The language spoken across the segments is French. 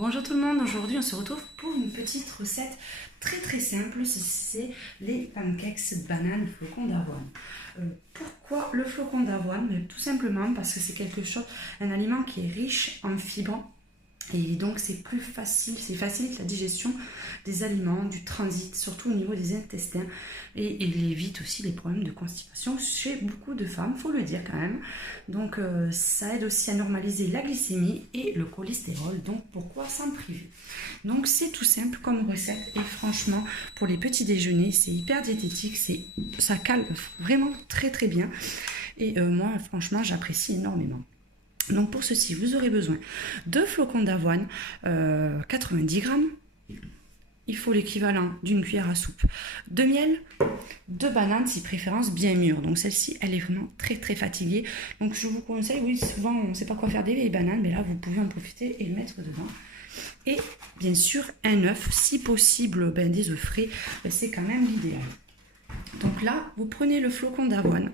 Bonjour tout le monde, aujourd'hui on se retrouve pour une petite recette très simple, c'est les pancakes bananes flocons d'avoine. Pourquoi le flocon d'avoine? Tout simplement parce que c'est un aliment qui est riche en fibres. Et donc c'est plus facile, c'est facilite la digestion des aliments, du transit, surtout au niveau des intestins. Et il évite aussi les problèmes de constipation chez beaucoup de femmes, faut le dire quand même. Donc ça aide aussi à normaliser la glycémie et le cholestérol, donc pourquoi s'en priver? Donc c'est tout simple comme recette et franchement pour les petits déjeuners c'est hyper diététique, ça cale vraiment très bien. Et moi franchement j'apprécie énormément. Donc pour ceci, vous aurez besoin de flocons d'avoine, 90 grammes. Il faut l'équivalent d'une cuillère à soupe de miel, de bananes, si préférence bien mûres. Donc celle-ci, elle est vraiment très fatiguée. Donc je vous conseille, oui, souvent on ne sait pas quoi faire des vieilles bananes, mais là vous pouvez en profiter et le mettre dedans. Et bien sûr un œuf, si possible des œufs frais, c'est quand même l'idéal. Donc là, vous prenez le flocon d'avoine.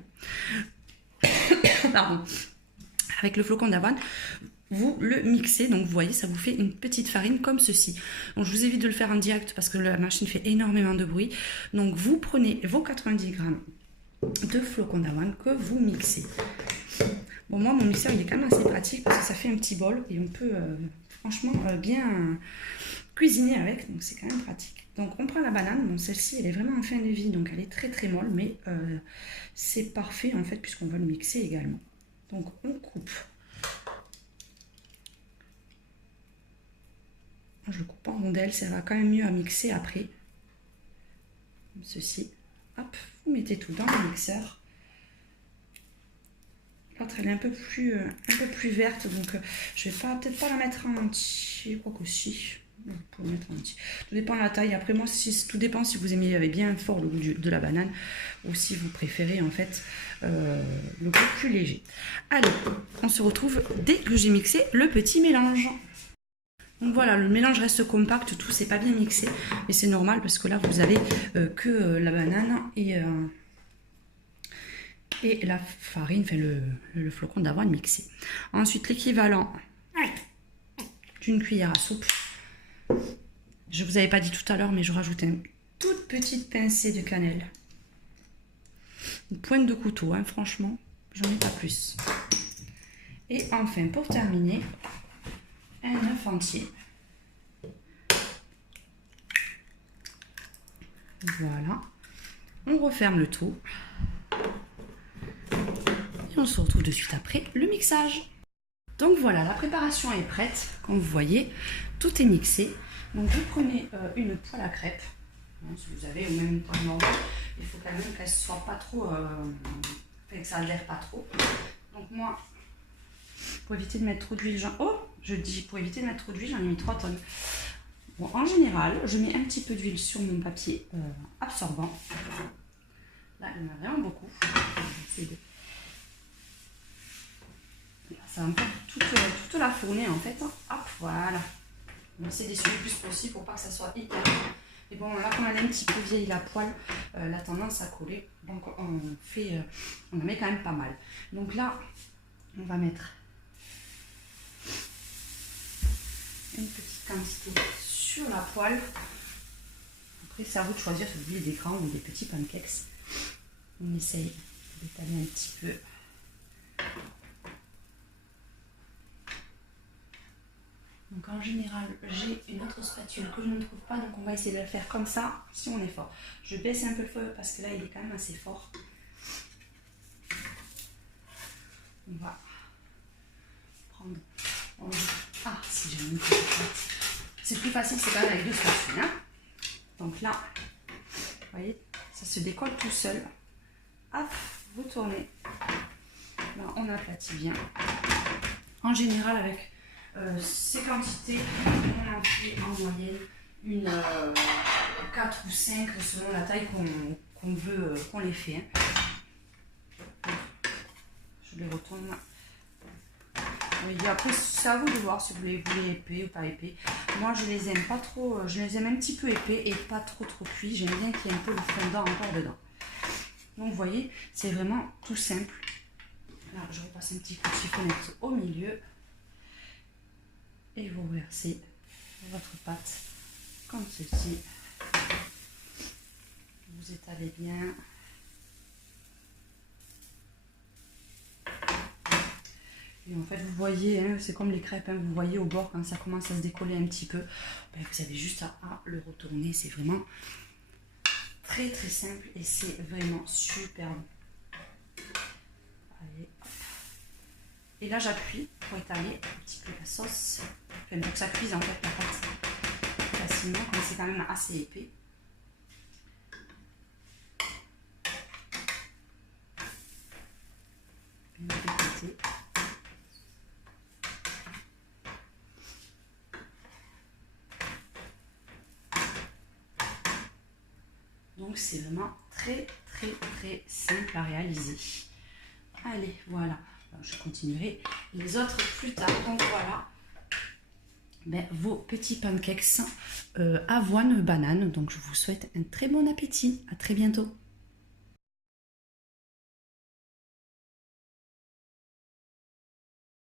Pardon. Avec le flocon d'avoine, vous le mixez, donc vous voyez, ça vous fait une petite farine comme ceci. Donc je vous évite de le faire en direct parce que la machine fait énormément de bruit. Donc vous prenez vos 90 grammes de flocon d'avoine que vous mixez. Bon, moi mon mixeur il est quand même assez pratique parce que ça fait un petit bol et on peut franchement bien cuisiner avec, donc c'est quand même pratique. Donc on prend la banane, bon celle-ci elle est vraiment en fin de vie, donc elle est très molle, mais c'est parfait en fait puisqu'on va le mixer également. Donc on coupe. Je le coupe en rondelles, ça va quand même mieux à mixer après. Comme ceci. Hop, vous mettez tout dans le mixeur. L'autre elle est un peu plus verte, donc je vais peut-être pas la mettre en entier, quoi qu'aussi. Vous pouvez mettre en entier. Tout dépend de la taille. Après moi, tout dépend si vous aimez bien fort le goût de la banane ou si vous préférez en fait le goût plus léger. Allez, on se retrouve dès que j'ai mixé le petit mélange. Donc voilà, le mélange reste compact, tout c'est pas bien mixé, mais c'est normal parce que là vous avez que la banane et la farine, enfin le flocon d'avoine mixé. Ensuite l'équivalent d'une cuillère à soupe. Je vous avais pas dit tout à l'heure, mais je rajoute une toute petite pincée de cannelle. Une pointe de couteau, hein, franchement, j'en ai pas plus. Et enfin, pour terminer, un œuf entier. Voilà. On referme le tout. Et on se retrouve de suite après le mixage. Donc voilà, la préparation est prête. Comme vous voyez, tout est mixé. Donc vous prenez une poêle à crêpes, si vous avez, ou même une poêle normale. Il faut quand même qu'elle ne soit pas trop, que ça adhère pas trop. Donc moi, pour éviter de mettre trop d'huile, pour éviter de mettre trop d'huile, j'en ai mis 3 tonnes. Bon, en général, je mets un petit peu d'huile sur mon papier absorbant. Là, il y en a vraiment beaucoup. Ça va me faire toute la fournée en fait. Hop, voilà. On essaie d'essuyer le plus possible pour pas que ça soit hyper. Et bon, là, comme elle est un petit peu vieille la poêle, elle a tendance à coller. Donc, on en met quand même pas mal. Donc là, on va mettre une petite quantité sur la poêle. Après, c'est à vous de choisir si vous voulez des grands ou des petits pancakes. On essaye d'étaler un petit peu. Donc en général, j'ai une autre spatule que je ne trouve pas, donc on va essayer de la faire comme ça, si on est fort. Je baisse un peu le feu parce que là, il est quand même assez fort. On va prendre... Ah, si j'ai une petite. C'est plus facile, c'est quand même avec 2 spatules. Hein. Donc là, vous voyez, ça se décolle tout seul. Hop, vous tournez. Là, on aplatit bien. En général, avec ces quantités, on en fait en moyenne une 4 ou 5 selon la taille qu'on veut qu'on les fait. Hein. Je les retourne. Et après, c'est à vous de voir si vous les voulez épais ou pas épais. Moi, je les aime pas trop, je les aime un petit peu épais et pas trop cuits. J'aime bien qu'il y ait un peu le fondant encore dedans. Donc, vous voyez, c'est vraiment tout simple. Là, je repasse un petit coup de chiffonnette au milieu. Et vous versez votre pâte comme ceci. Vous étalez bien. Et en fait, vous voyez, hein, c'est comme les crêpes, hein, vous voyez au bord quand ça commence à se décoller un petit peu, ben, vous avez juste à le retourner. C'est vraiment très très simple et c'est vraiment super bon. Allez, hop. Et là, j'appuie pour étaler un petit peu la sauce, enfin, pour que ça cuise en fait la pâte facilement, comme c'est quand même assez épais. Bien écouter. Donc c'est vraiment très très très simple à réaliser. Allez, voilà. Alors, je continuerai les autres plus tard. Donc voilà, ben, vos petits pancakes avoine banane. Donc je vous souhaite un très bon appétit. À très bientôt.